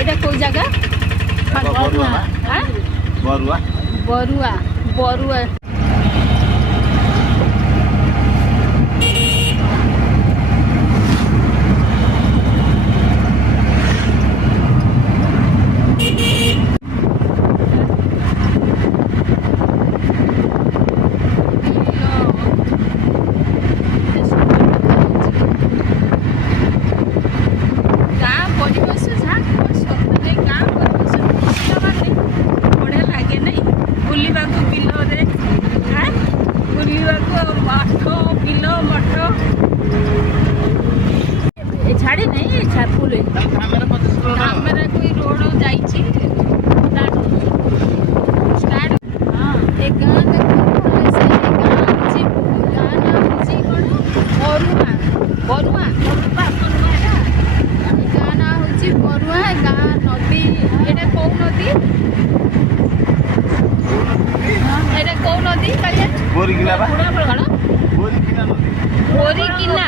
এটা কোন জায়গা? বরুয়া হ্যাঁ বরুয়া বরুয়া বরুয়া छाड़ी नहीं फुल मेरा कोई रोड जाइए स्टार्ट हाँ एक गाँ बरुआ बरुआ गाँ ना हूँ बरुआ गाँ नदी एटा कौ नदी एटा कौ नदी कालिया बोरीकिना बा कण बोरीकिना नदी बोरीकिना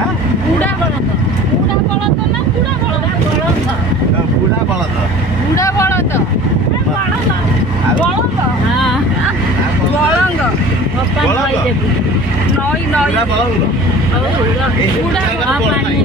हां बुढ़ा बलद ना बुढ़ा बलद बुढ़ा बलद बुढ़ा बलद बलद हाँ बलंग नई नई बलद बुढ़ा पानी